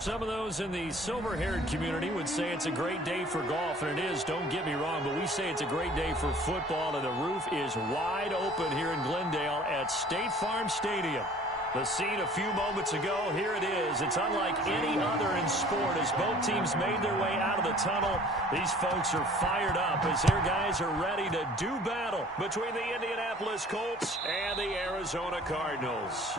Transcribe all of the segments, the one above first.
Some of those in the silver-haired community would say it's a great day for golf, and it is, don't get me wrong, but we say it's a great day for football, and the roof is wide open here in Glendale at State Farm Stadium. The scene a few moments ago, here it is. It's unlike any other in sport as both teams made their way out of the tunnel. These folks are fired up as their guys are ready to do battle between the Indianapolis Colts and the Arizona Cardinals.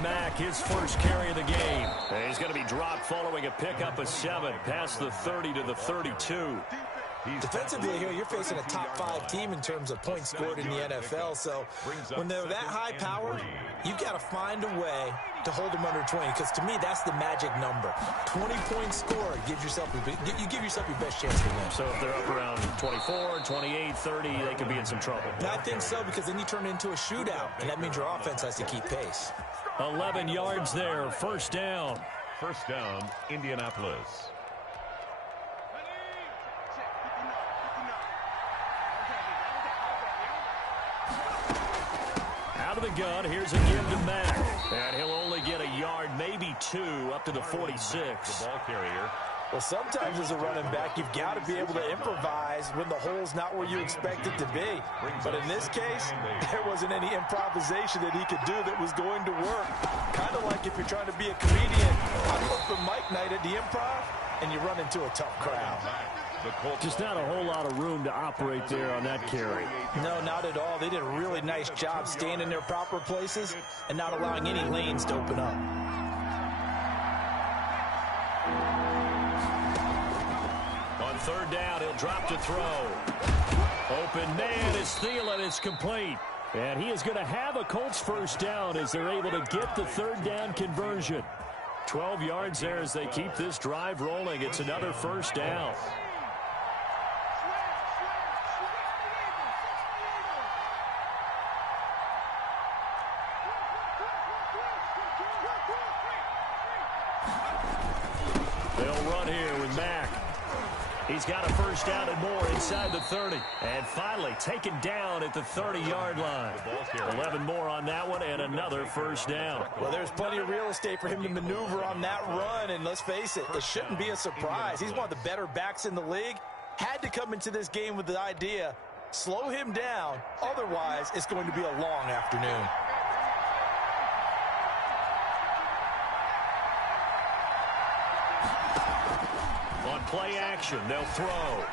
Mack, his first carry of the game. And he's going to be dropped following a pickup of 7 past the 30 to the 32. Defensively here, you're facing a top 5 team in terms of points scored in the NFL. So when they're that high power, you've got to find a way to hold them under 20. Because to me, that's the magic number. 20 points scored gives yourself you give yourself your best chance to win. So if they're up around 24, 28, 30, they could be in some trouble. I think so, because then you turn it into a shootout, and that means your offense has to keep pace. 11 yards there, first down. First down, Indianapolis. Out of the gun, here's a give to Mack. And he'll only get a yard, maybe 2, up to the 46. The ball carrier. Well, sometimes as a running back, you've got to be able to improvise when the hole's not where you expect it to be. But in this case, there wasn't any improvisation that he could do that was going to work. Kind of like if you're trying to be a comedian on open mic night at the Improv, and you run into a tough crowd. Just not a whole lot of room to operate there on that carry. No, not at all. They did a really nice job staying in their proper places and not allowing any lanes to open up. On third down, he'll drop to throw. Open man is Thielen. It's complete. And he is going to have a Colts first down as they're able to get the third down conversion. 12 yards there as they keep this drive rolling. It's another first down. They'll run here with Mack. He's got a first down and more inside the 30. And finally taken down at the 30-yard line. 11 more on that one and another first down. Well, there's plenty of real estate for him to maneuver on that run. And let's face it, it shouldn't be a surprise. He's one of the better backs in the league. Had to come into this game with the idea, slow him down. Otherwise, it's going to be a long afternoon. Play action, they'll throw.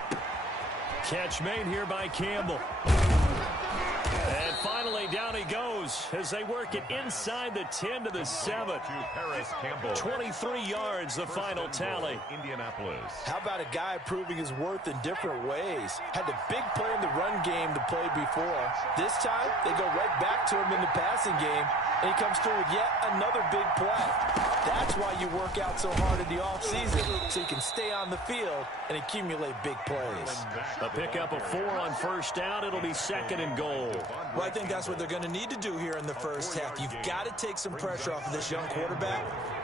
Catch made here by Campbell. And finally down he goes as they work it inside the 10 to the 7. Harris Campbell. 23 yards the final tally. Indianapolis. How about a guy proving his worth in different ways? Had the big play in the run game to play before. This time, they go right back to him in the passing game, and he comes through with yet another big play. That's why you work out so hard in the offseason, so you can stay on the field and accumulate big plays. A pickup of 4 on first down. It'll be second and goal. Well, I think that's what they're going to need to do here in the first half. You've got to take some pressure off of this young quarterback,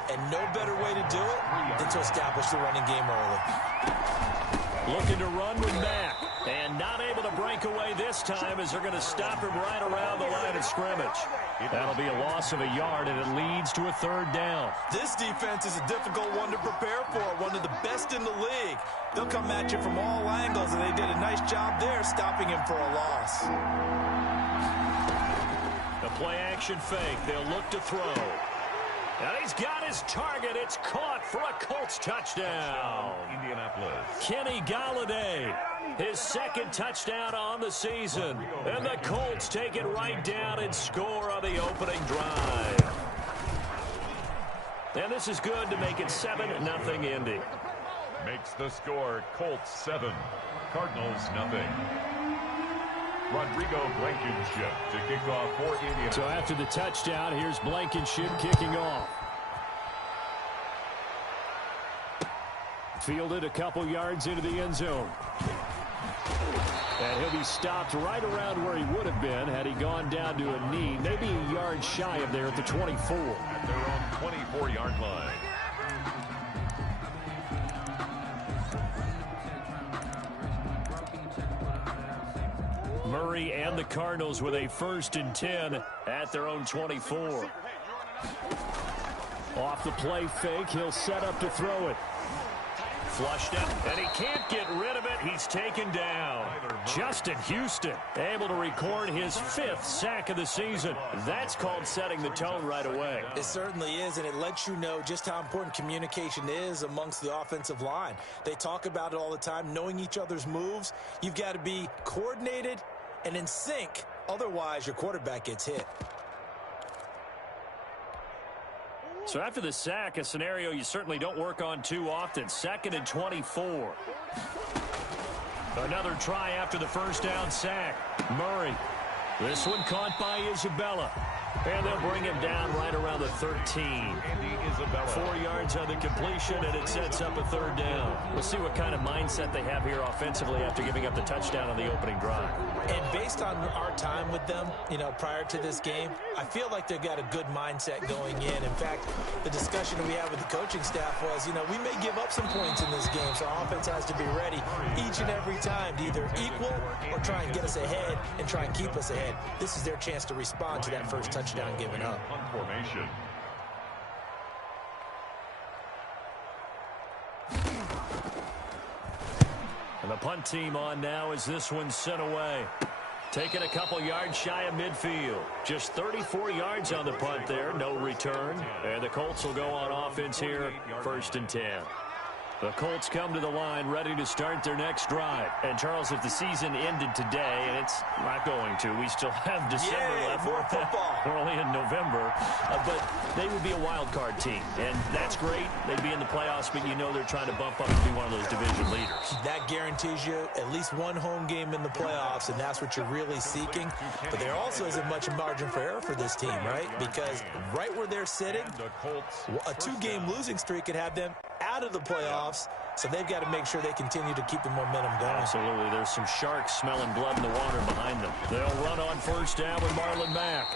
and no better way to do it than to establish the running game early. Looking to run with Mack, and not able to break away this time as they're going to stop him right around the line of scrimmage. That'll be a loss of a yard, and it leads to a third down. This defense is a difficult one to prepare for, one of the best in the league. They'll come at you from all angles, and they did a nice job there stopping him for a loss. The play-action fake. They'll look to throw. And he's got his target. It's caught for a Colts touchdown. Indianapolis. Kenny Galladay, his second touchdown on the season. And the Colts take it right down and score on the opening drive. And this is good to make it 7-0 Indy. Makes the score Colts 7, Cardinals 0. Rodrigo Blankenship to kick off for Indiana. So after the touchdown, here's Blankenship kicking off. Fielded a couple yards into the end zone. And he'll be stopped right around where he would have been had he gone down to a knee, maybe a yard shy of there at the 24. At their own 24-yard line. Murray and the Cardinals with a 1st and 10 at their own 24. Off the play fake, he'll set up to throw it. Flushed it, and he can't get rid of it. He's taken down. Justin Houston able to record his 5th sack of the season. That's called setting the tone right away. It certainly is, and it lets you know just how important communication is amongst the offensive line. They talk about it all the time, knowing each other's moves. You've got to be coordinated and in sync. Otherwise, your quarterback gets hit. So after the sack, a scenario you certainly don't work on too often. 2nd and 24. Another try after the 1st down sack. Murray. This one caught by Isabella. And they'll bring him down right around the 13. Andy Isabella. 4 yards on the completion, and it sets up a 3rd down. We'll see what kind of mindset they have here offensively after giving up the touchdown on the opening drive. And based on our time with them, prior to this game, I feel like they've got a good mindset going in. In fact, the discussion that we had with the coaching staff was, we may give up some points in this game, so our offense has to be ready each and every time to either equal or try and get us ahead and try and keep us ahead. This is their chance to respond to that first touchdown given up. Punt formation. And the punt team on now as this one's sent away. Taking a couple yards shy of midfield. Just 34 yards on the punt there. No return. And the Colts will go on offense here. 1st and 10. The Colts come to the line ready to start their next drive. And, Charles, if the season ended today, and it's not going to, we still have December left. More football. We're only in November. But they would be a wild card team. And that's great. They'd be in the playoffs, but they're trying to bump up and be one of those division leaders. That guarantees you at least one home game in the playoffs, and that's what you're really seeking. But there also isn't much margin for error for this team, right? Because right where they're sitting, a 2-game losing streak could have them out of the playoffs, so they've got to make sure they continue to keep the momentum going. Absolutely. There's some sharks smelling blood in the water behind them. They'll run on 1st down with Marlon Mack.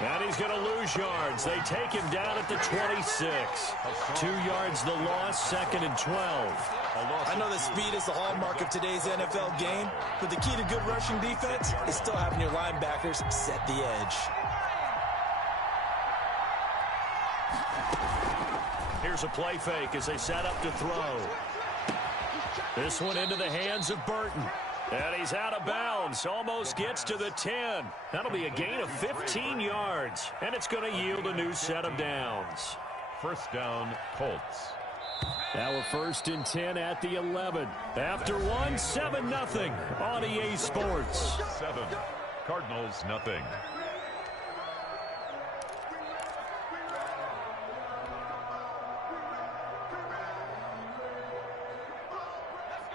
And he's going to lose yards. They take him down at the 26. 2 yards the loss, 2nd and 12. I know that speed is the hallmark of today's NFL game, but the key to good rushing defense is still having your linebackers set the edge. Here's a play fake as they set up to throw. This one into the hands of Burton. And he's out of bounds. Almost gets to the 10. That'll be a gain of 15 yards. And it's going to yield a new set of downs. 1st down, Colts. Now a 1st and 10 at the 11. After one, 7-0 on EA Sports. 7. Cardinals, nothing.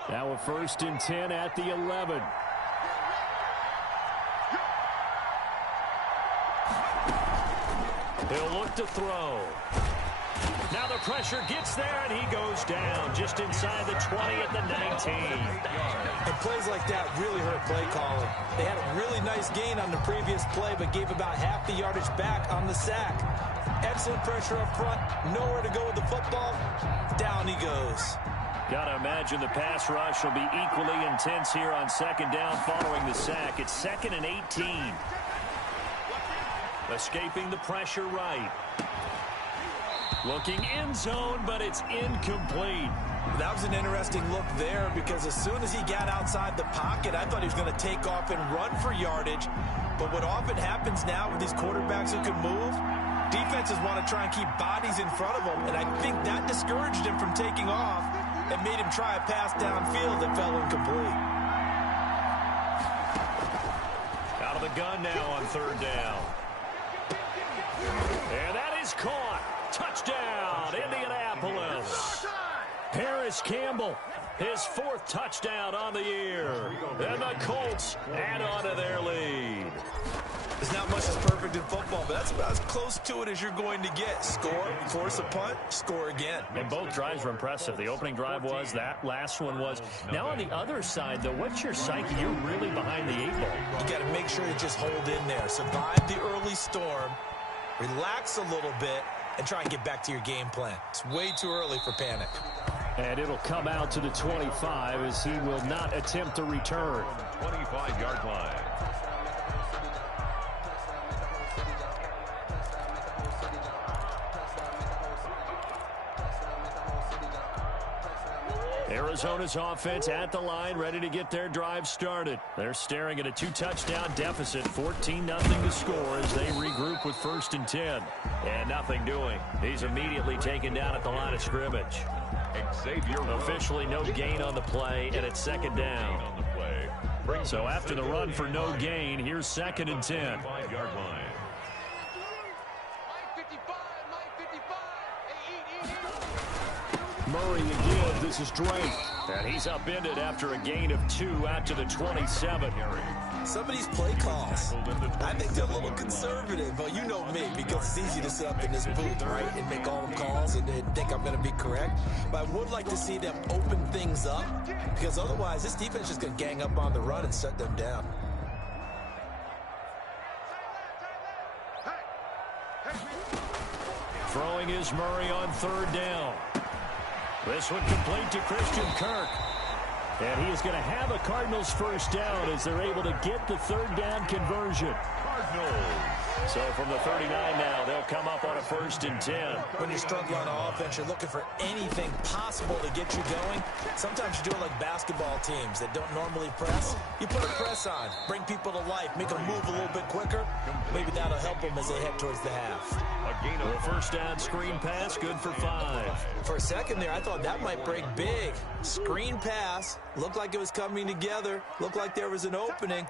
Now a 1st and 10 at the 11. He'll look to throw. Now the pressure gets there, and he goes down just inside the 20 at the 19. And plays like that really hurt play calling. They had a really nice gain on the previous play, but gave about half the yardage back on the sack. Excellent pressure up front. Nowhere to go with the football. Down he goes. Got to imagine the pass rush will be equally intense here on 2nd down following the sack. It's 2nd and 18. Escaping the pressure right. Looking end zone, but it's incomplete. That was an interesting look there because as soon as he got outside the pocket, I thought he was going to take off and run for yardage. But what often happens now with these quarterbacks who can move, defenses want to try and keep bodies in front of them. And I think that discouraged him from taking off and made him try a pass downfield that fell incomplete. Out of the gun now on 3rd down. And that is caught. Touchdown, Indianapolis. Harris Campbell, his 4th touchdown on the year. And the Colts add on to their lead. There's not much that's perfect in football, but that's about as close to it as you're going to get. Score, force a punt, score again. And both drives were impressive. The opening drive was, that last one was. Now on the other side, though, what's your psyche? You're really behind the 8-ball. You got to make sure you just hold in there. Survive the early storm, relax a little bit, and try and get back to your game plan. It's way too early for panic. And it'll come out to the 25 as he will not attempt a return. 25-yard line. Arizona's offense at the line, ready to get their drive started. They're staring at a 2-touchdown deficit, 14-0 to score as they regroup with 1st and 10. And nothing doing. He's immediately taken down at the line of scrimmage. Officially no gain on the play, and it's 2nd down. So after the run for no gain, here's 2nd and 10. Murray again, this is Drake. And he's upended after a gain of 2 out to the 27. Some of these play calls, I think they're a little conservative. Well, you know me, because it's easy to sit up in this booth, right, and make all the calls and think I'm going to be correct. But I would like to see them open things up, because otherwise this defense is just going to gang up on the run and shut them down. Throwing is Murray on 3rd down. This one complete to Christian Kirk. And he is going to have a Cardinals 1st down as they're able to get the 3rd down conversion. Cardinals. So from the 39 now, they'll come up on a 1st and 10. When you're struggling on offense, you're looking for anything possible to get you going. Sometimes you do it like basketball teams that don't normally press. You put a press on, bring people to life, make them move a little bit quicker. Maybe that'll help them as they head towards the half. The 1st down screen pass, good for 5. For a second there, I thought that might break big. Screen pass, looked like it was coming together, looked like there was an opening.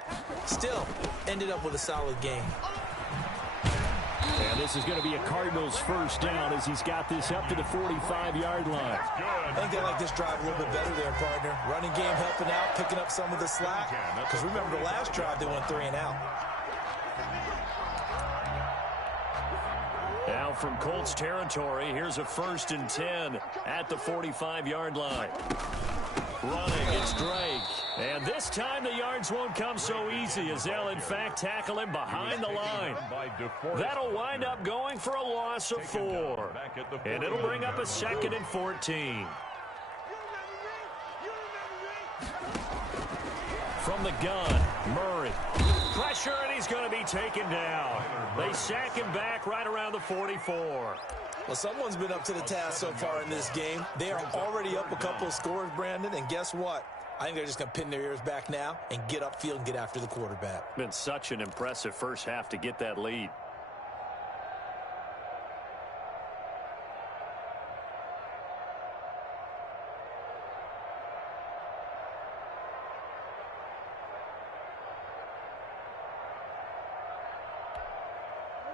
Still, ended up with a solid game. And this is going to be a Cardinals 1st down as he's got this up to the 45-yard line. I think they like this drive a little bit better there, partner. Running game helping out, picking up some of the slack. Because remember the last drive, they went 3 and out. Now from Colts territory, here's a 1st and 10 at the 45-yard line. Running, it's Drake. And this time the yards won't come so easy as they'll, in fact, tackle him behind the line. That'll wind up going for a loss of 4. And it'll bring up a 2nd and 14. From the gun, Murray. Pressure, and he's going to be taken down. They sack him back right around the 44. Well, someone's been up to the task so far in this game. They are already up a couple of scores, Brandon, and guess what? I think they're just going to pin their ears back now and get upfield and get after the quarterback. Been such an impressive first half to get that lead.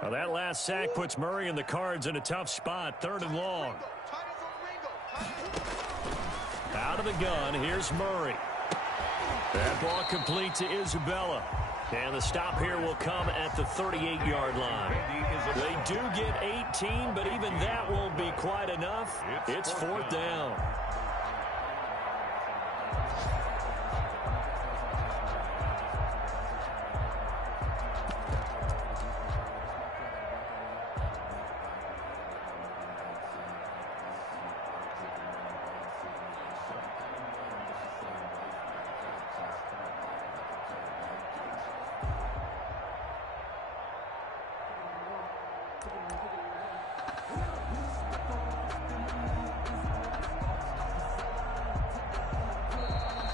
Well, that last sack puts Murray and the Cards in a tough spot. 3rd and long. Out of the gun, here's Murray. That ball complete to Isabella. And the stop here will come at the 38-yard line. They do get 18, but even that won't be quite enough. It's 4th down.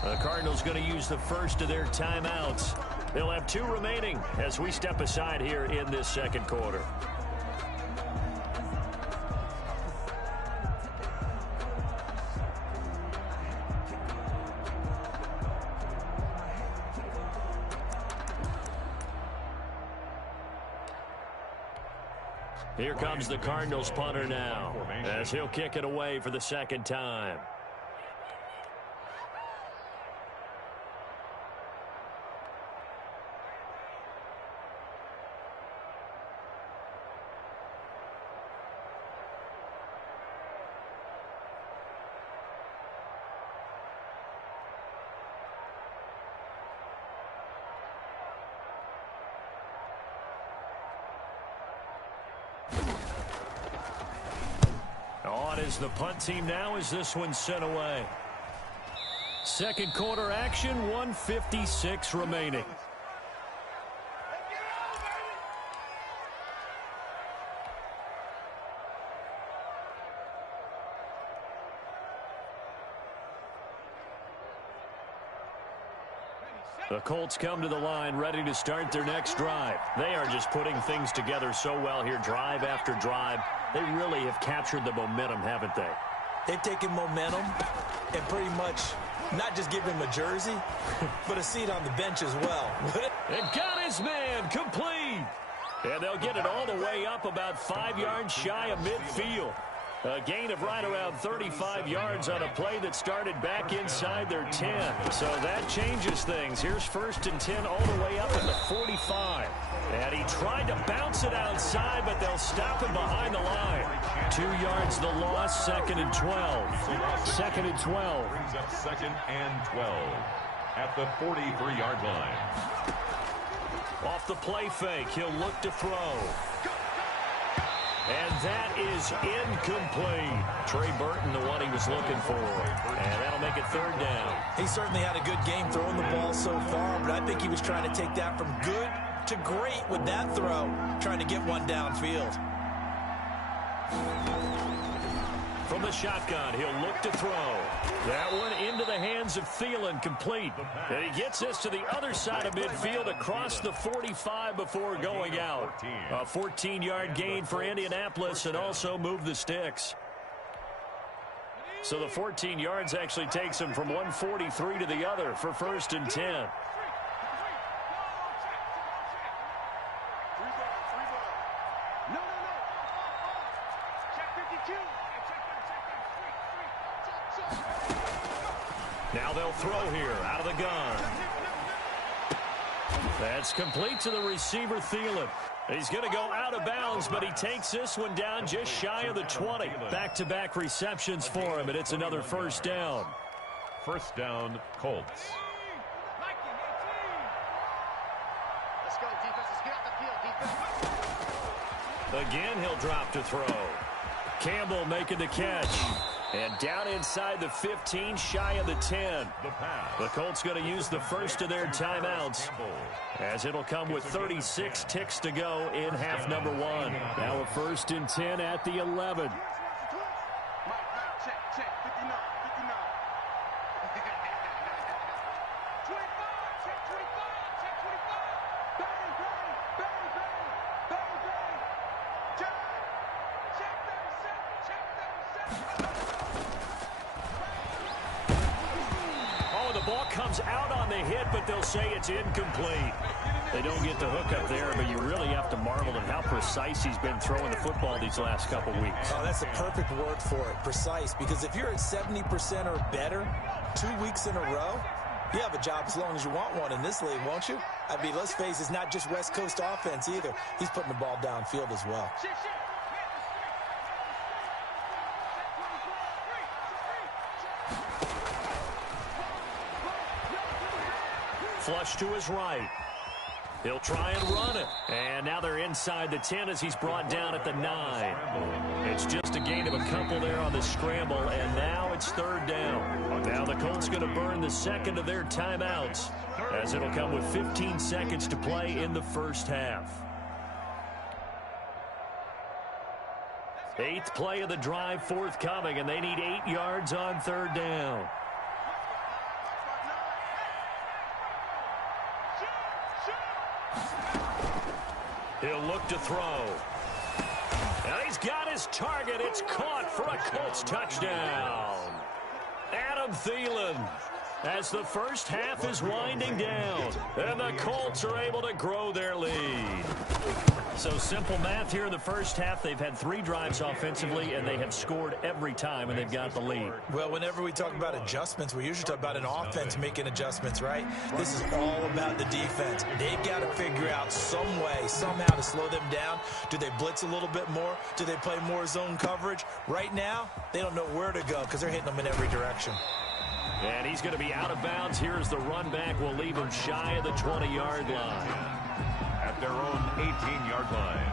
The Cardinals going to use the first of their timeouts. They'll have 2 remaining as we step aside here in this 2nd quarter. Here comes the Cardinals punter now as he'll kick it away for the 2nd time. is the punt team now as this one's sent away. Second quarter action, 1:56 remaining. The Colts come to the line ready to start their next drive. They are just putting things together so well here, drive after drive. They really have captured the momentum, haven't they? They've taken momentum and pretty much not just given him a jersey, but a seat on the bench as well. And got his man complete. And they'll get it all the way up about 5 yards shy of midfield. A gain of right around 35 yards on a play that started back inside their 10. So that changes things. Here's 1st and 10 all the way up at the 45. And he tried to bounce it outside, but they'll stop him behind the line. 2 yards the loss, 2nd and 12. 2nd and 12. Brings up 2nd and 12 at the 43-yard line. Off the play fake, he'll look to throw. And that is incomplete. Trey Burton, the one he was looking for. And that'll make it 3rd down. He certainly had a good game throwing the ball so far, but I think he was trying to take that from good to great with that throw, trying to get one downfield. From the shotgun, he'll look to throw. That one into the hands of Thielen, complete. And he gets this to the other side of midfield across the 45 before going out. A 14-yard gain for Indianapolis and also move the sticks. So the 14 yards actually takes him from 143 to the other for 1st and 10. Now they'll throw here out of the gun. That's complete to the receiver, Thielen. He's going to go out of bounds, but he takes this one down just shy of the 20. Back-to-back receptions for him, and it's another 1st down. 1st down, Colts. Let's go, defense. Let's get off the field, defense. Again, he'll drop to throw. Campbell making the catch. And down inside the 15, shy of the 10. The Colts going to use the first of their timeouts, as it'll come with 36 ticks to go in half number 1. Now a 1st and 10 at the 11. Comes out on the hit, but they'll say it's incomplete. They don't get the hook up there, but you really have to marvel at how precise he's been throwing the football these last couple weeks. Oh, that's the perfect word for it, precise, because if you're at 70% or better 2 weeks in a row, you have a job as long as you want one in this league, won't you? I mean, let's face it, it's not just West Coast offense either. He's putting the ball downfield as well. Flush to his right. He'll try and run it. And now they're inside the 10 as he's brought down at the 9. It's just a gain of a couple there on the scramble, and now it's 3rd down. Now the Colts going to burn the 2nd of their timeouts, as it'll come with 15 seconds to play in the 1st half. 8th play of the drive forthcoming, and they need 8 yards on 3rd down. He'll look to throw. And he's got his target. It's caught for a Colts touchdown. Adam Thielen, as the first half is winding down, and the Colts are able to grow their lead. So simple math here in the first half. They've had 3 drives offensively, and they have scored every time, and they've got the lead. Well, whenever we talk about adjustments, we usually talk about an offense making adjustments, right? This is all about the defense. They've got to figure out some way, somehow to slow them down. Do they blitz a little bit more? Do they play more zone coverage? Right now, they don't know where to go because they're hitting them in every direction. And he's going to be out of bounds. Here's the run back. We'll leave him shy of the 20-yard line. At their own 18-yard line.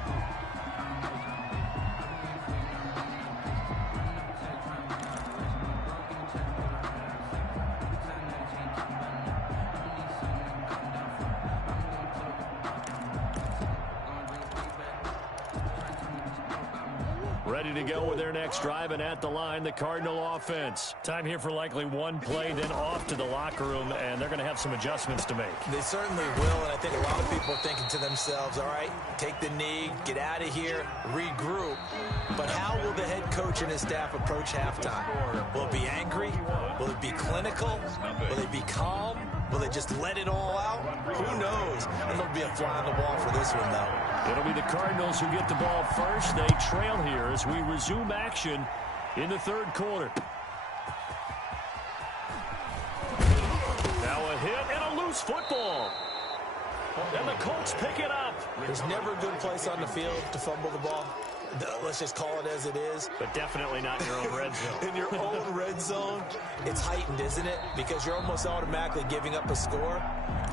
Ready to go with their next drive, and at the line, the Cardinal offense. Time here for likely one play, then off to the locker room, and they're going to have some adjustments to make. They certainly will, and I think a lot of people are thinking to themselves, all right, take the knee, get out of here, regroup. But how will the head coach and his staff approach halftime? Will it be angry? Will it be clinical? Will it be calm? Will they just let it all out? Who knows? It'll be a fly on the wall for this one, though. It'll be the Cardinals who get the ball first. They trail here as we resume action in the third quarter. Now a hit and a loose football. And the Colts pick it up. There's never a good place on the field to fumble the ball. Let's just call it as it is. But definitely not in your own red zone. In your own red zone, it's heightened, isn't it? Because you're almost automatically giving up a score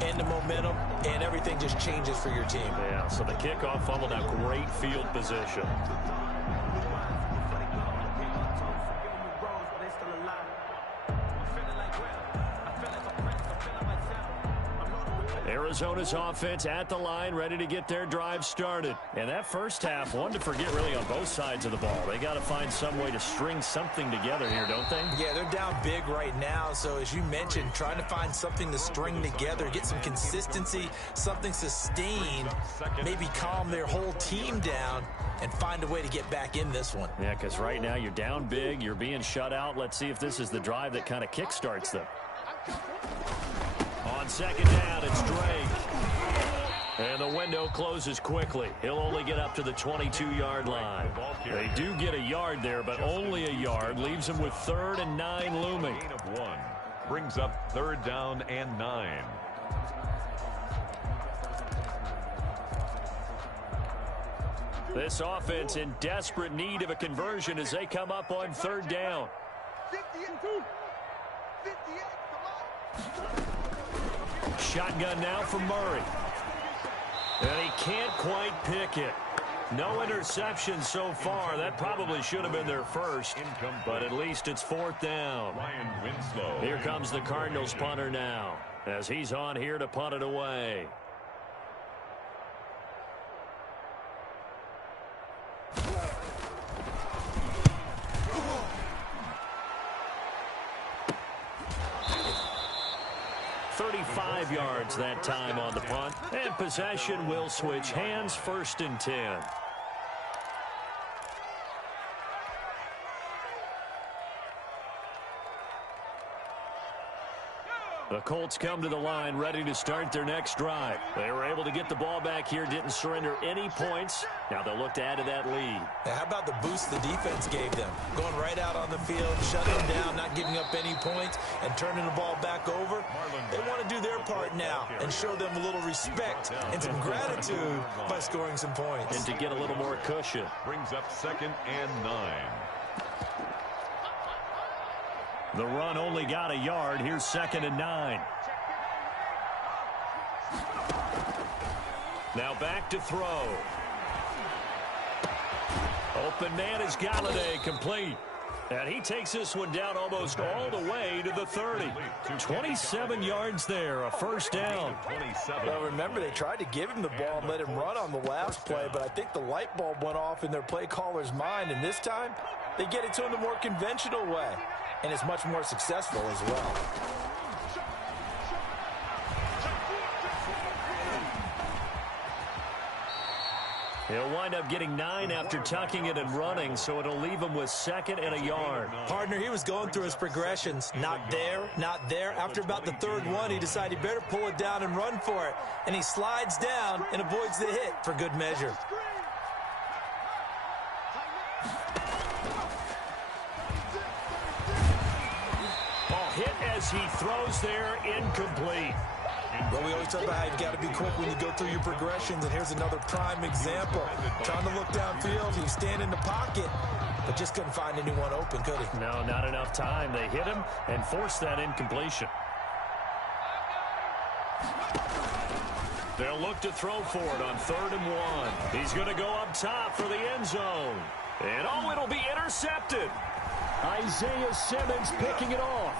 and the momentum, and everything just changes for your team. Yeah, so the kickoff fumbled out. Great field position. Arizona's offense at the line, ready to get their drive started. And that first half, one to forget really on both sides of the ball. They got to find some way to string something together here, don't they? Yeah, they're down big right now. So as you mentioned, trying to find something to string together, get some consistency, something sustained, maybe calm their whole team down and find a way to get back in this one. Yeah, because right now you're down big, you're being shut out. Let's see if this is the drive that kind of kickstarts them. On second down, it's Drake. And the window closes quickly. He'll only get up to the 22-yard line. They do get a yard there, but only a yard. Leaves them with 3rd and 9 looming. Gain of 1. Brings up 3rd down and 9. This offense in desperate need of a conversion as they come up on 3rd down. 58, Shotgun now from Murray. And he can't quite pick it. No interception so far. That probably should have been their first, but at least it's 4th down. Here comes the Cardinals punter now as he's on here to punt it away. Yards that time on the punt, and possession will switch hands. 1st and 10. The Colts come to the line ready to start their next drive. They were able to get the ball back here, didn't surrender any points. Now they'll look to add to that lead. Now, how about the boost the defense gave them? Going right out on the field, shutting them down, not giving up any points, and turning the ball back over. They want to do their part now and show them a little respect and some gratitude by scoring some points. And to get a little more cushion. Brings up 2nd and 9. The run only got a yard. Here's 2nd and 9. Now back to throw. Open man is Galladay, complete. And he takes this one down almost all the way to the 30. 27 yards there, a 1st down. Well, remember, they tried to give him the ball and let him run on the last play, but I think the light bulb went off in their play caller's mind, and this time they get it to him the more conventional way. And it's much more successful as well. He'll wind up getting 9 after tucking it and running, so it'll leave him with 2nd and a yard. Partner, he was going through his progressions. Not there, not there. After about the 3rd one, he decided he better pull it down and run for it. And he slides down and avoids the hit for good measure. As he throws there, incomplete. Well, we always talk about how you've got to be quick when you go through your progressions, and here's another prime example. Trying to look downfield, he was standing in the pocket, but just couldn't find anyone open, could he? No, not enough time. They hit him and forced that incompletion. They'll look to throw for it on 3rd and 1. He's going to go up top for the end zone. And it'll be intercepted. Isaiah Simmons picking it off.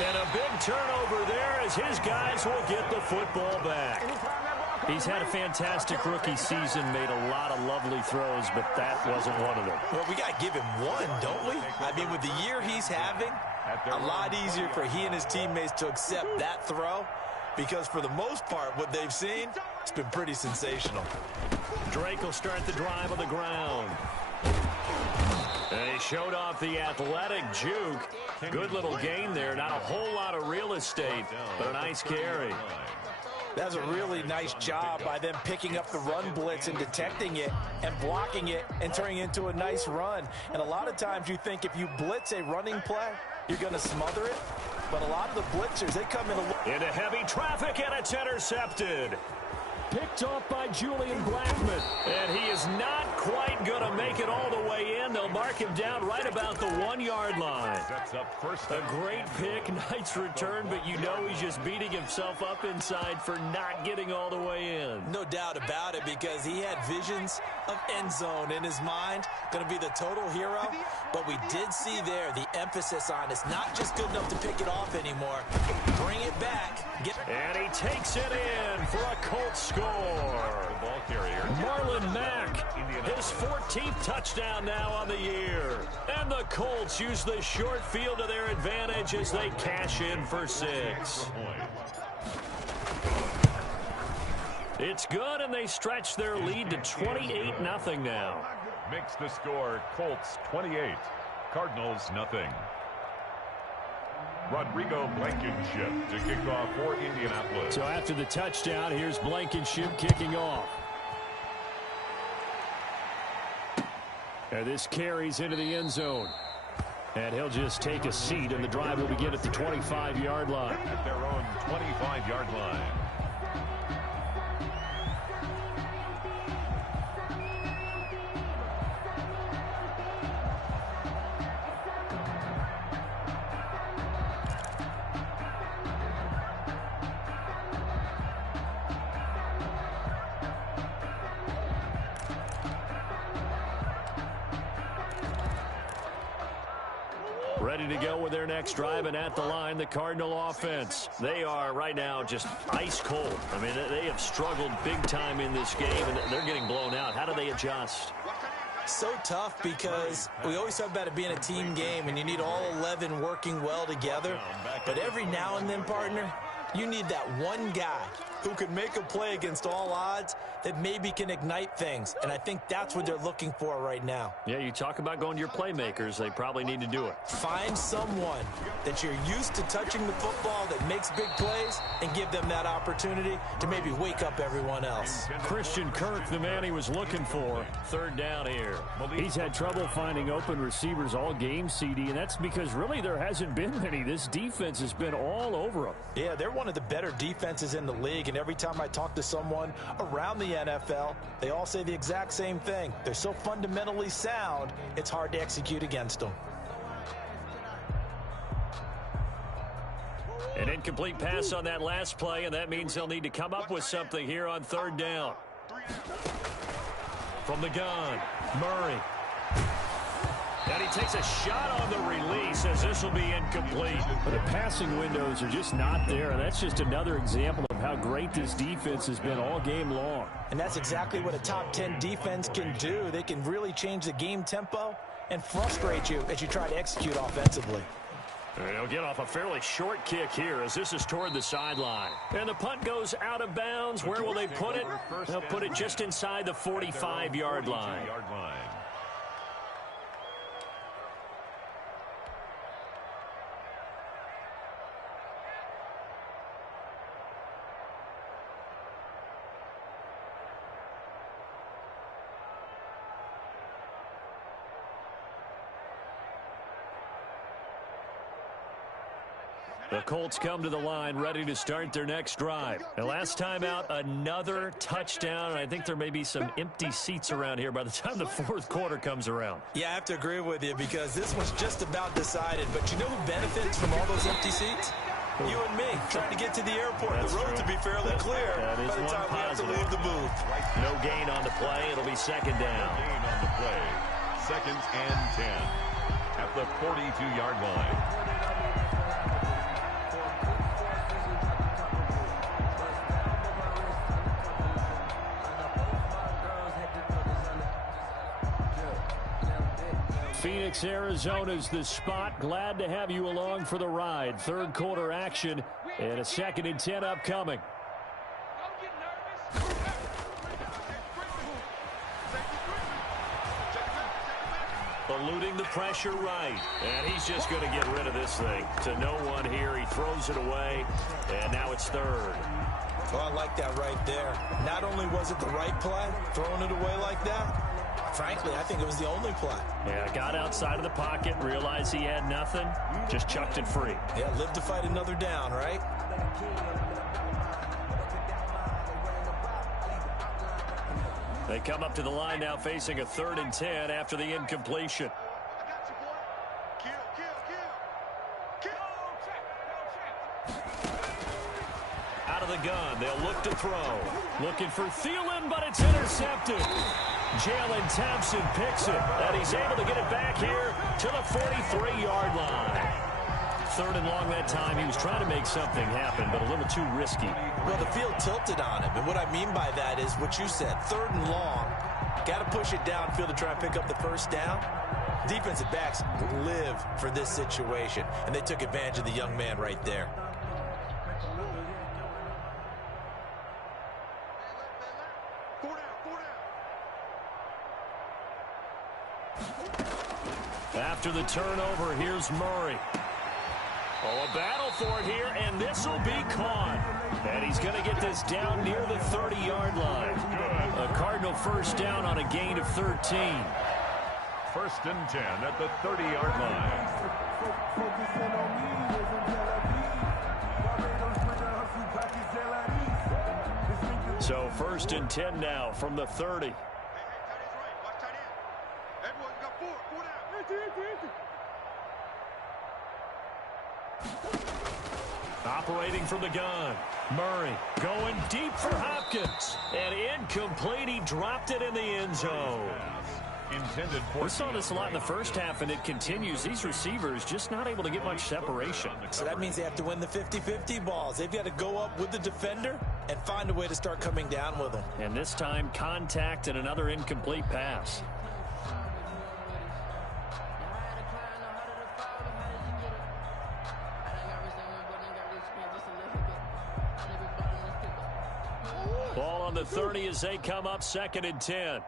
And a big turnover there as his guys will get the football back. He's had a fantastic rookie season, made a lot of lovely throws, but that wasn't one of them. Well, we got to give him one, don't we? I mean, with the year he's having, a lot easier for he and his teammates to accept that throw, because for the most part, what they've seen, it's been pretty sensational. Drake will start the drive on the ground. And he showed off the athletic juke. Good little gain there. Not a whole lot of real estate, but a nice carry. That's a really nice job by them picking up the run blitz and detecting it and blocking it and turning it into a nice run. And a lot of times you think if you blitz a running play, you're going to smother it. But a lot of the blitzers, they come into heavy traffic, and it's intercepted. Picked off by Julian Blackman. And he is not quite going to make it all the way in. They'll mark him down right about the 1-yard line. A great pick, nice return, but you know he's just beating himself up inside for not getting all the way in. No doubt about it, because he had visions of end zone in his mind. Going to be the total hero. But we did see there the emphasis on it's not just good enough to pick it off anymore. Bring it back. And he takes it in for a Colts score. Marlon Mack, his 14th touchdown now on the year. And the Colts use the short field to their advantage as they cash in for 6. It's good, and they stretch their lead to 28-0 now. Makes the score Colts 28, Cardinals nothing. Rodrigo Blankenship to kick off for Indianapolis. So after the touchdown, here's Blankenship kicking off. And this carries into the end zone. And he'll just take a seat, and the drive will begin at the 25-yard line. At their own 25-yard line. Ready to go with their next drive, and at the line, the Cardinal offense. They are right now just ice cold. I mean, they have struggled big time in this game, and they're getting blown out. How do they adjust? So tough, because we always talk about it being a team game, and you need all 11 working well together. But every now and then, partner, you need that one guy who can make a play against all odds that maybe can ignite things. And I think that's what they're looking for right now. Yeah, you talk about going to your playmakers. They probably need to do it. Find someone that you're used to touching the football that makes big plays and give them that opportunity to maybe wake up everyone else. Christian Kirk, the man he was looking for. 3rd down here. He's had trouble finding open receivers all game, CD, and that's because really there hasn't been many. This defense has been all over them. Yeah, they're one of the better defenses in the league, and every time I talk to someone around the NFL, they all say the exact same thing. They're so fundamentally sound, it's hard to execute against them. An incomplete pass on that last play, and that means they'll need to come up with something here on 3rd down. From the gun, Murray. And he takes a shot on the release as this will be incomplete. But the passing windows are just not there. And that's just another example of how great this defense has been all game long. And that's exactly what a top 10 defense can do. They can really change the game tempo and frustrate you as you try to execute offensively. They'll get off a fairly short kick here as this is toward the sideline. And the punt goes out of bounds. Where will they put it? They'll put it just inside the 45-yard line. The Colts come to the line ready to start their next drive. And last time out, another touchdown. And I think there may be some empty seats around here by the time the 4th quarter comes around. Yeah, I have to agree with you, because this one's just about decided. But you know who benefits from all those empty seats? You and me, trying to get to the airport. That's the road true. to be fairly clear by the time we have to leave the booth. No gain on the play. It'll be 2nd down. Gain on the play. 2nd and 10 at the 42-yard line. Phoenix, Arizona's the spot. Glad to have you along for the ride. Third quarter action and a 2nd and 10 upcoming. Eluding the pressure right. And he's just going to get rid of this thing. To no one here. He throws it away. And now it's 3rd. Well, I like that right there. Not only was it the right play, throwing it away like that, frankly, I think it was the only play. Yeah, got outside of the pocket, realized he had nothing, just chucked it free. Yeah, live to fight another down, right? They come up to the line now facing a 3rd and 10 after the incompletion. Out of the gun, they'll look to throw. Looking for Thielen, but it's intercepted. Jalen Thompson picks it, and he's able to get it back here to the 43-yard line. 3rd and long that time. He was trying to make something happen, but a little too risky. Well, the field tilted on him, and what I mean by that is what you said, 3rd and long. Got to push it downfield to try and pick up the first down. Defensive backs live for this situation, and they took advantage of the young man right there. After the turnover, here's Murray. Oh, a battle for it here, and this will be caught. And he's going to get this down near the 30-yard line. A Cardinal first down on a gain of 13. 1st and 10 at the 30-yard line. So 1st and 10 now from the 30. Operating from the gun. Murray going deep for Hopkins. And incomplete. He dropped it in the end zone. We saw this a lot in the first half, and it continues. These receivers just not able to get much separation. So that means they have to win the 50-50 balls. They've got to go up with the defender and find a way to start coming down with them. And this time, contact and another incomplete pass. Ball on the 30 as they come up 2nd and 10.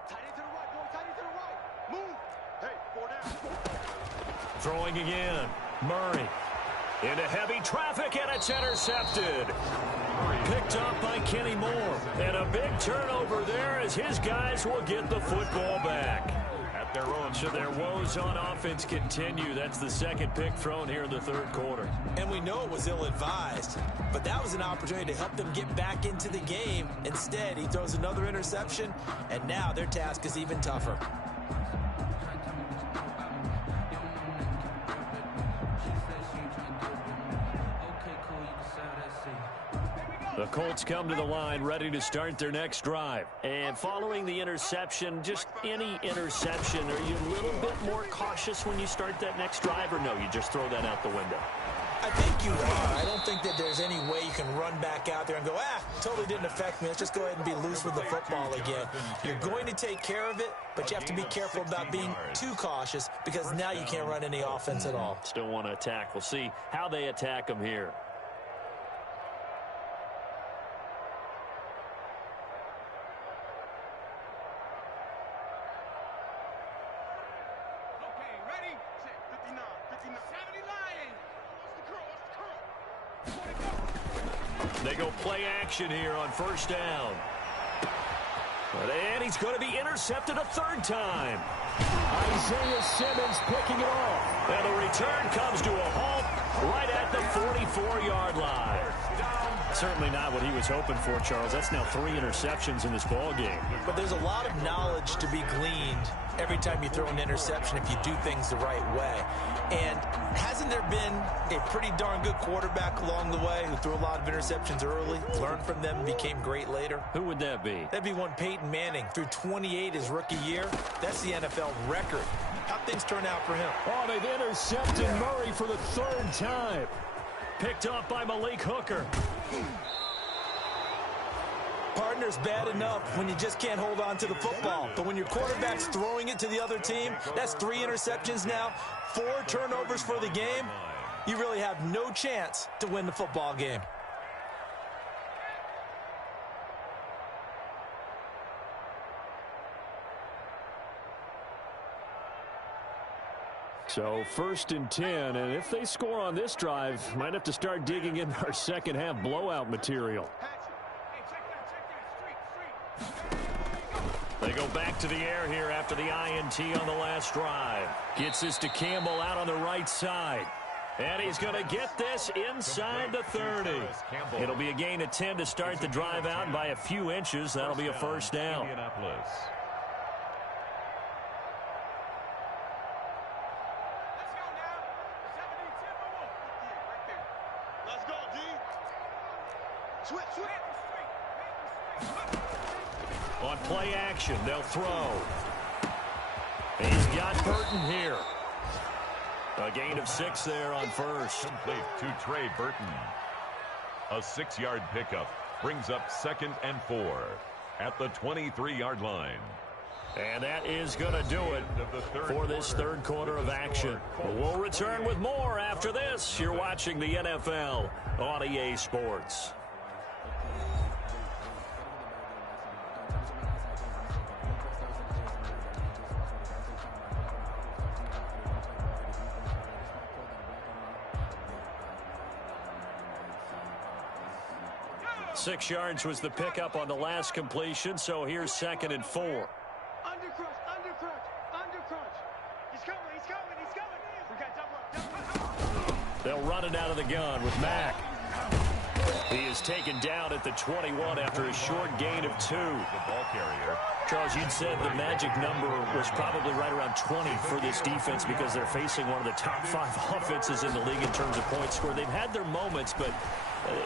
Throwing again. Murray into heavy traffic, and it's intercepted. Picked up by Kenny Moore. And a big turnover there as his guys will get the football back. At their own. So their woes on offense continue. That's the 2nd pick thrown here in the 3rd quarter. And we know it was ill-advised, but that was an opportunity to help them get back into the game. Instead, he throws another interception, and now their task is even tougher. The Colts come to the line ready to start their next drive. And following the interception, just any interception, are you a little bit more cautious when you start that next drive, or no, you just throw that out the window? I think you are. I don't think that there's any way you can run back out there and go, totally didn't affect me. Let's just go ahead and be loose with the football again. You're going to take care of it, but you have to be careful about being too cautious because now you can't run any offense at all. Still want to attack. We'll see how they attack them here. They go play action here on 1st down. And he's going to be intercepted a 3rd time. Isaiah Simmons picking it off. And the return comes to a halt right at the 44-yard line. Certainly not what he was hoping for, Charles. That's now 3 interceptions in this ball game. But there's a lot of knowledge to be gleaned every time you throw an interception if you do things the right way. And hasn't there been a pretty darn good quarterback along the way who threw a lot of interceptions early, learned from them, and became great later? Who would that be? That'd be one Peyton Manning. Threw 28 his rookie year. That's the NFL record. How'd things turn out for him? Oh, they've intercepted Murray for the 3rd time. Picked up by Malik Hooker. Partner's bad enough when you just can't hold on to the football. But when your quarterback's throwing it to the other team, that's 3 interceptions now, 4 turnovers for the game. You really have no chance to win the football game. So 1st and 10, and if they score on this drive, might have to start digging in our second half blowout material. They go back to the air here after the INT on the last drive. Gets this to Campbell out on the right side. And he's going to get this inside the 30. It'll be a gain of 10 to start the drive out, and by a few inches, that'll be a first down. On play action, they'll throw. He's got Burton here. A gain of 6 there on first. Complete to Trey Burton. A 6-yard pickup brings up 2nd and 4 at the 23-yard line. And that is going to do it for this third quarter of action. We'll return with more after this. You're watching the NFL on EA Sports. Six yards was the pickup on the last completion, so here's 2nd and 4. Under crunch. He's coming. We got double up. They'll run it out of the gun with Mack. He is taken down at the 21 after a short gain of 2. The ball carrier. Charles, you'd said the magic number was probably right around 20 for this defense because they're facing one of the top 5 offenses in the league in terms of points scored. They've had their moments, but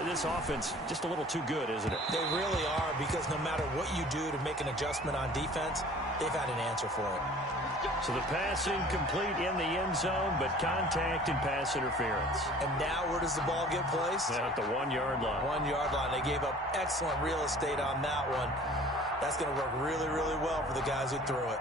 this offense just a little too good, isn't it? They really are, because no matter what you do to make an adjustment on defense, they've had an answer for it. So the pass incomplete in the end zone, but contact and pass interference. And now where does the ball get placed? At the 1-yard line. 1-yard line. They gave up excellent real estate on that one. That's going to work really, really well for the guys who threw it.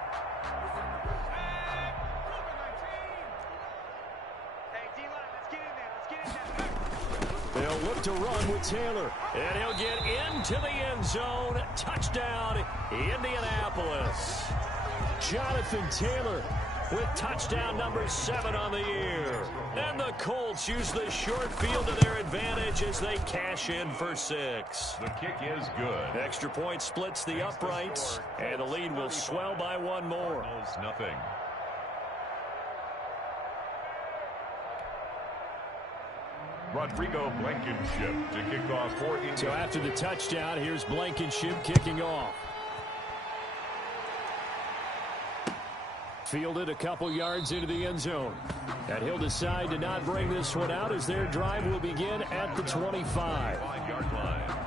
They'll look to run with Taylor, and he'll get into the end zone. Touchdown, Indianapolis. Jonathan Taylor with touchdown number 7 on the year. And the Colts use the short field to their advantage as they cash in for 6. The kick is good. Extra point splits the uprights, and the lead will swell by 1 more. Cardinals, nothing. Rodrigo Blankenship to kick off for India. So after the touchdown, here's Blankenship kicking off. Fielded a couple yards into the end zone. And he'll decide to not bring this one out as their drive will begin at the 25. 5-yard line.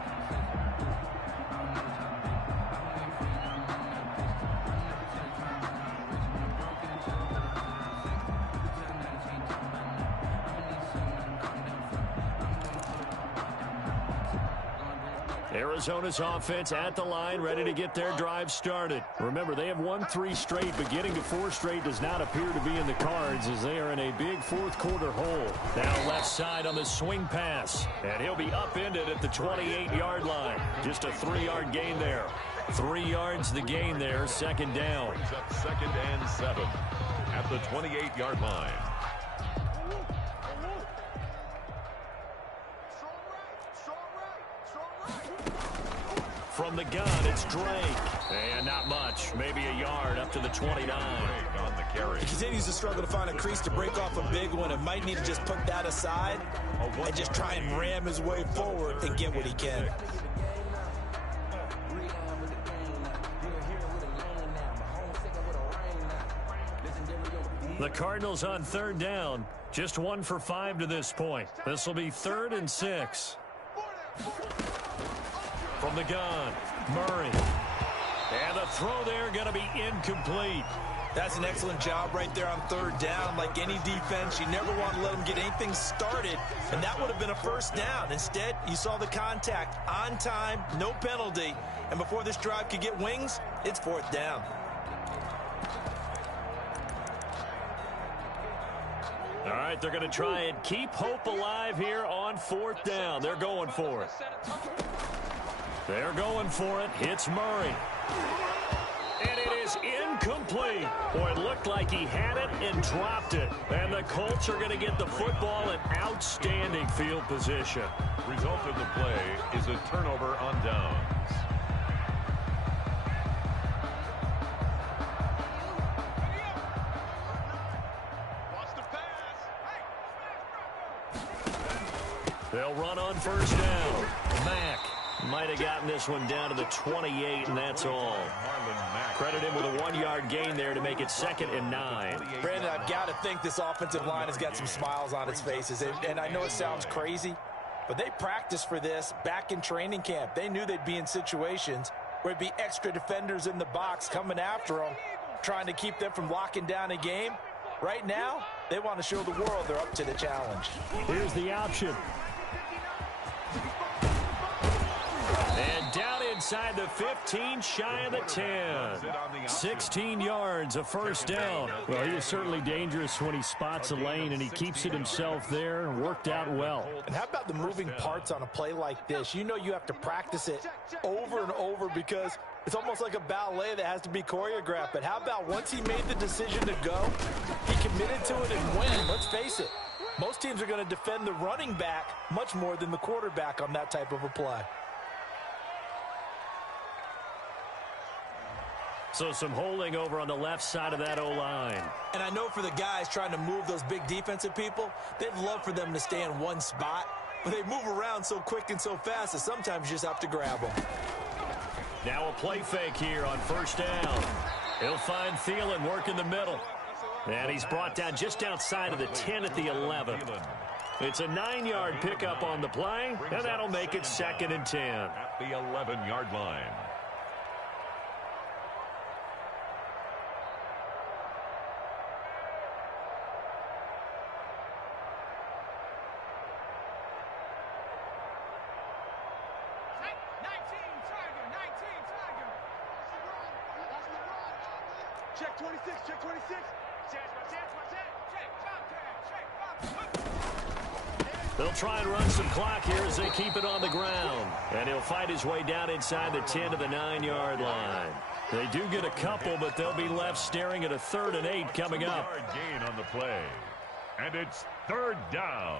Arizona's offense at the line, ready to get their drive started. Remember, they have won 3 straight, but getting to 4 straight does not appear to be in the cards as they are in a big fourth quarter hole. Now left side on the swing pass, and he'll be upended at the 28-yard line. Just a 3-yard gain there. 3 yards the gain there, 2nd down. Brings up 2nd and 7 at the 28-yard line. From the gun, it's Drake. And not much. Maybe a yard up to the 29. On the carry. He continues to struggle to find a crease to break off a big one, and might need to just put that aside and just try and ram his way forward and get what he can. The Cardinals on 3rd down. Just 1 for 5 to this point. This will be 3rd and 6. From the gun, Murray. And the throw there going to be incomplete. That's an excellent job right there on third down. Like any defense, you never want to let them get anything started, and that would have been a first down. Instead, you saw the contact on time, no penalty, and before this drive could get wings, it's fourth down. All right, they're going to try and keep hope alive here on fourth down. They're going for it. They're going for it. Hits Murray. And it is incomplete. Boy, it looked like he had it and dropped it. And the Colts are going to get the football in outstanding field position. Result of the play is a turnover on downs. They'll run on first down. Mack might have gotten this one down to the 28, and that's all. Credit him with a 1-yard gain there to make it 2nd and 9. Brandon, I've got to think this offensive line has got some smiles on its faces. And I know it sounds crazy, but they practiced for this back in training camp. They knew they'd be in situations where it'd be extra defenders in the box coming after them, trying to keep them from locking down a game. Right now, they want to show the world they're up to the challenge. Here's the option. And down inside the 15, shy of the 10. 16 yards, a first down. Well, he is certainly dangerous when he spots a lane, and he keeps it himself there. Worked out well. And how about the moving parts on a play like this? You know you have to practice it over and over because it's almost like a ballet that has to be choreographed. But how about once he made the decision to go, he committed to it and win. Let's face it, most teams are going to defend the running back much more than the quarterback on that type of a play. So some holding over on the left side of that O-line. And I know for the guys trying to move those big defensive people, they'd love for them to stay in one spot, but they move around so quick and so fast that sometimes you just have to grab them. Now a play fake here on first down. He'll find Thielen working the middle. And he's brought down just outside of the 10 at the 11. It's a 9-yard pickup on the play, and that'll make it 2nd and 10. At the 11-yard line. Check 26, check 26. They'll try and run some clock here as they keep it on the ground. And he'll fight his way down inside the 10 to the 9-yard line. They do get a couple, but they'll be left staring at a 3rd and 8 coming up. 2-yard gain on the play. And it's 3rd down.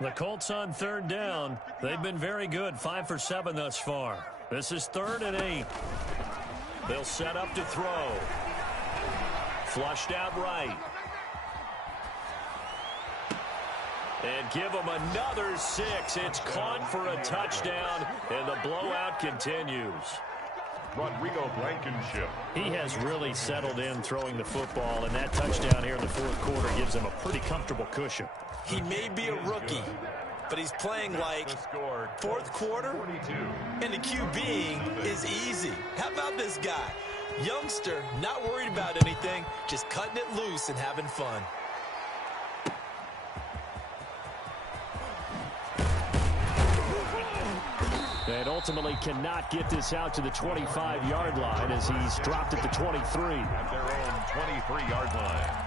The Colts on 3rd down. They've been very good, 5 for 7 thus far. This is 3rd and 8. They'll set up to throw. Flushed out right. And give them another 6. It's caught for a touchdown, and the blowout continues. Rodrigo Blankenship. He has really settled in throwing the football, and that touchdown here in the 4th quarter gives him a pretty comfortable cushion. He may be a rookie, but he's playing like 4th quarter, and the QBing is easy. How about this guy? Youngster, not worried about anything, just cutting it loose and having fun. And ultimately cannot get this out to the 25-yard line as he's dropped at the 23. At their own 23-yard line.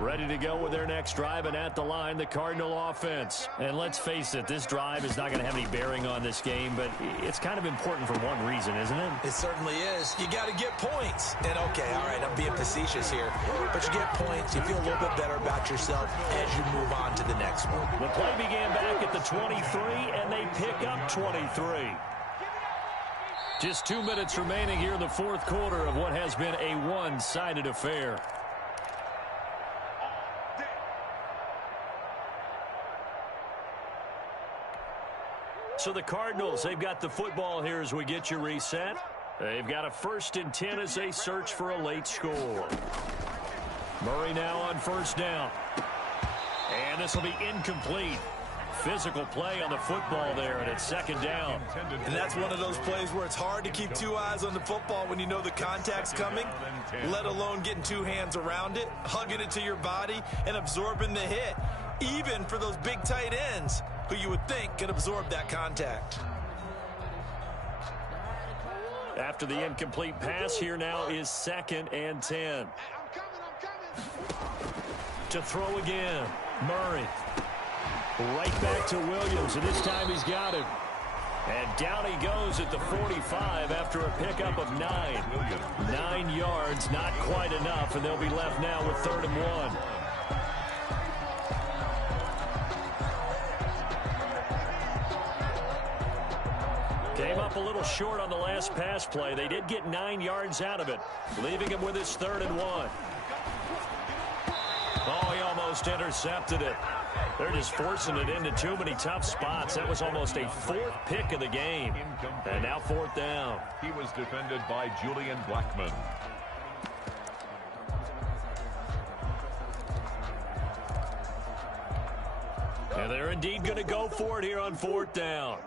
Ready to go with their next drive, and at the line, the Cardinal offense. And let's face it, this drive is not going to have any bearing on this game, but it's kind of important for one reason, isn't it? It certainly is. You got to get points. And, okay, all right, I'm being facetious here. But you get points, you feel a little bit better about yourself as you move on to the next one. The play began back at the 23, and they pick up 23. Just 2 minutes remaining here in the 4th quarter of what has been a one-sided affair. So the Cardinals, they've got the football here as we get you reset. They've got a 1st and 10 as they search for a late score. Murray now on 1st down. And this will be incomplete. Physical play on the football there, and it's 2nd down. And that's one of those plays where it's hard to keep 2 eyes on the football when you know the contact's coming, let alone getting 2 hands around it, hugging it to your body, and absorbing the hit, even for those big tight ends who you would think could absorb that contact. After the incomplete pass, here now is 2nd and 10. I'm coming. To throw again, Murray. Right back to Williams, and this time he's got it. And down he goes at the 45 after a pickup of 9. 9 yards, not quite enough, and they'll be left now with 3rd and 1. Came up a little short on the last pass play. They did get 9 yards out of it, leaving him with his 3rd and 1. Oh, he almost intercepted it. They're just forcing it into too many tough spots. That was almost a 4th pick of the game. And now 4th down. He was defended by Julian Blackman. And they're indeed going to go for it here on 4th down.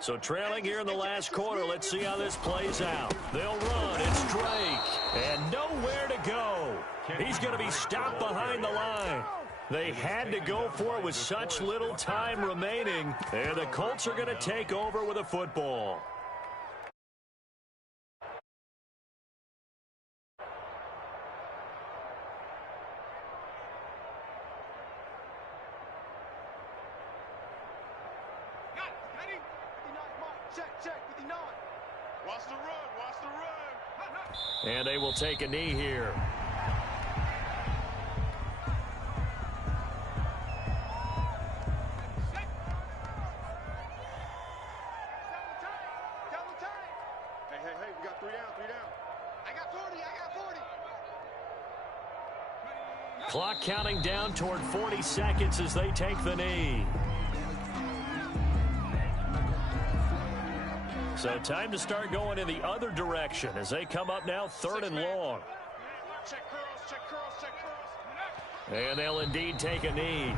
So trailing here in the last quarter, let's see how this plays out. They'll run. It's Drake. And nowhere to go. He's going to be stopped behind the line. They had to go for it with such little time remaining. And the Colts are going to take over with a football. And they will take a knee here. Hey, we got 3 down. I got 40. Clock counting down toward 40 seconds as they take the knee. So time to start going in the other direction as they come up now 3rd and long. Check curls. And they'll indeed take a knee.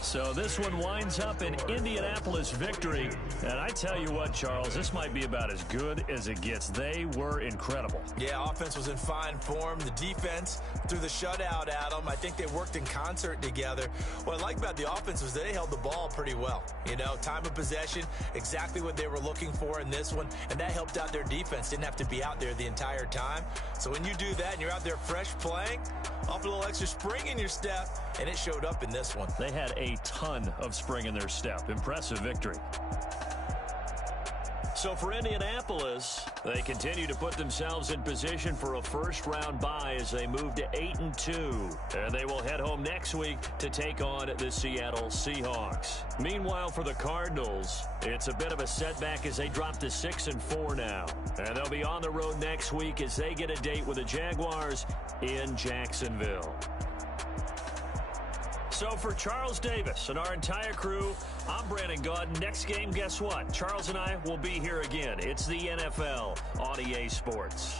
So this one winds up an Indianapolis victory. And I tell you what, Charles, this might be about as good as it gets. They were incredible. Yeah, offense was in fine form. The defense threw the shutout at them. I think they worked in concert together. What I like about the offense was they held the ball pretty well. You know, time of possession, exactly what they were looking for in this one. And that helped out their defense. Didn't have to be out there the entire time. So when you do that and you're out there fresh playing, off a little extra spring in your step, and it showed up in this one. They had a ton of spring in their step. Impressive victory. So for Indianapolis, they continue to put themselves in position for a first-round bye as they move to 8-2. And they will head home next week to take on the Seattle Seahawks. Meanwhile, for the Cardinals, it's a bit of a setback as they drop to 6-4 now. And they'll be on the road next week as they get a date with the Jaguars in Jacksonville. So for Charles Davis and our entire crew, I'm Brandon Gaudin. Next game, guess what? Charles and I will be here again. It's the NFL on EA Sports.